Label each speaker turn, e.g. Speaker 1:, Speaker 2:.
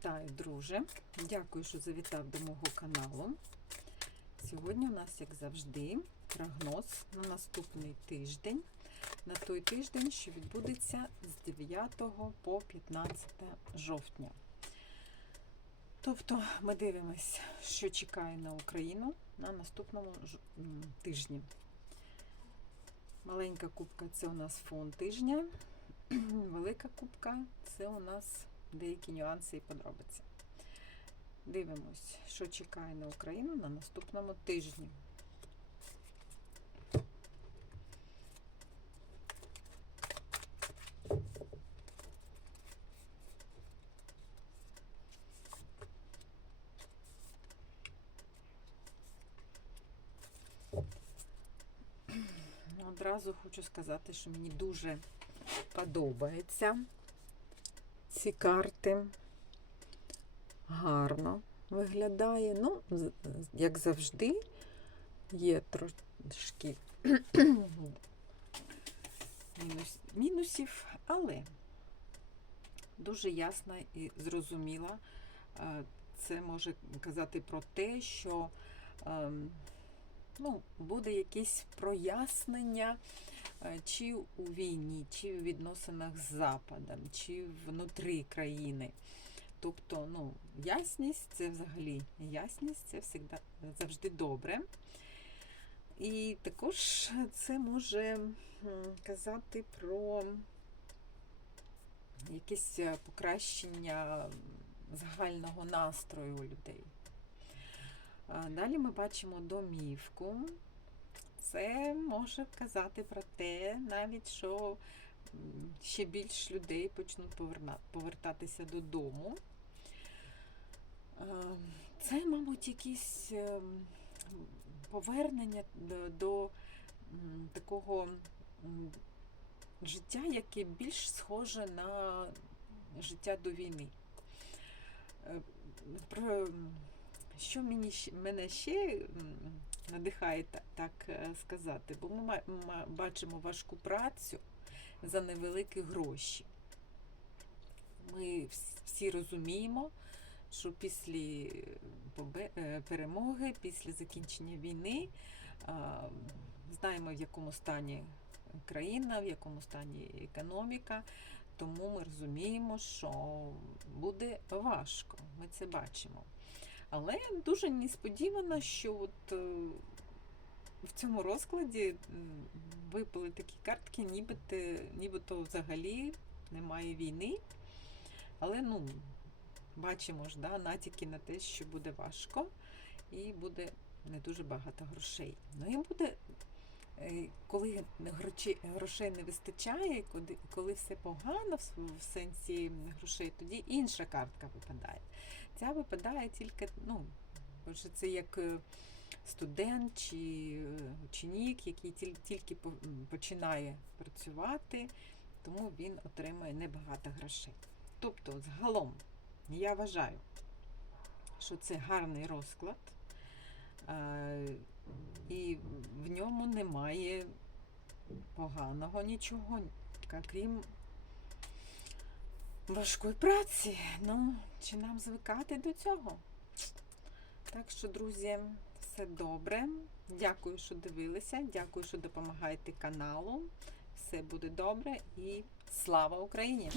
Speaker 1: Вітаю, друже! Дякую, що завітав до мого каналу. Сьогодні у нас, як завжди, прогноз на наступний тиждень. На той тиждень, що відбудеться з 9 по 15 жовтня. Тобто ми дивимося, що чекає на Україну на наступному тижні. Маленька кубка це у нас фон тижня. Велика кубка це у нас деякі нюанси і подробиці. Дивимось, що чекає на Україну на наступному тижні. Одразу хочу сказати, що мені дуже подобаються ці карти. Гарно виглядає. Ну, як завжди, є трошки мінус, мінусів, але дуже ясна і зрозуміла. Е, Це може казати про те, що ем, ну, буде якесь прояснення чи у війні, чи у відносинах з Западом, чи внутрі країни. Тобто, ну, ясність це взагалі ясність, це всегда, завжди добре. І також це може казати про якесь е, покращення загального настрою людей. Далі ми бачимо домівку. Це може казати про те, навіть що ще більш людей почнуть повертатися додому. Е, Це, мабуть, якісь ем, повернення до, до такого життя, яке більш схоже на життя до війни. Е, що мені мене ще надихає так е, сказати, бо ми бачимо важку працю за невеликі гроші. Ми всі розуміємо, що після е, перемоги, після закінчення війни, знаємо, в якому стані країна, в якому стані економіка. Тому ми розуміємо, що буде важко. Ми це бачимо. Але дуже несподівано, що от е, в цьому розкладі випали такі картки, нібито, нібито взагалі немає війни. Але ну, бачимо ж, да, натяки на те, що буде важко і буде не дуже багато грошей. Ну і буде, е, коли грошей, не вистачає, коли все погано в сенсі грошей, тоді інша картка випадає. Ця випадає тільки, ну, боже, це як е, студент чи е, ученик, який тільки починає працювати, тому він отримує небагато грошей. Тобто, загалом, я вважаю, що це гарний розклад, е, і в ньому немає поганого нічого, крім важкої праці. Ну, чи нам звикати до цього? Так що, друзі, все добре. Дякую, що дивилися. Дякую, що допомагаєте каналу. Все буде добре і слава Україні!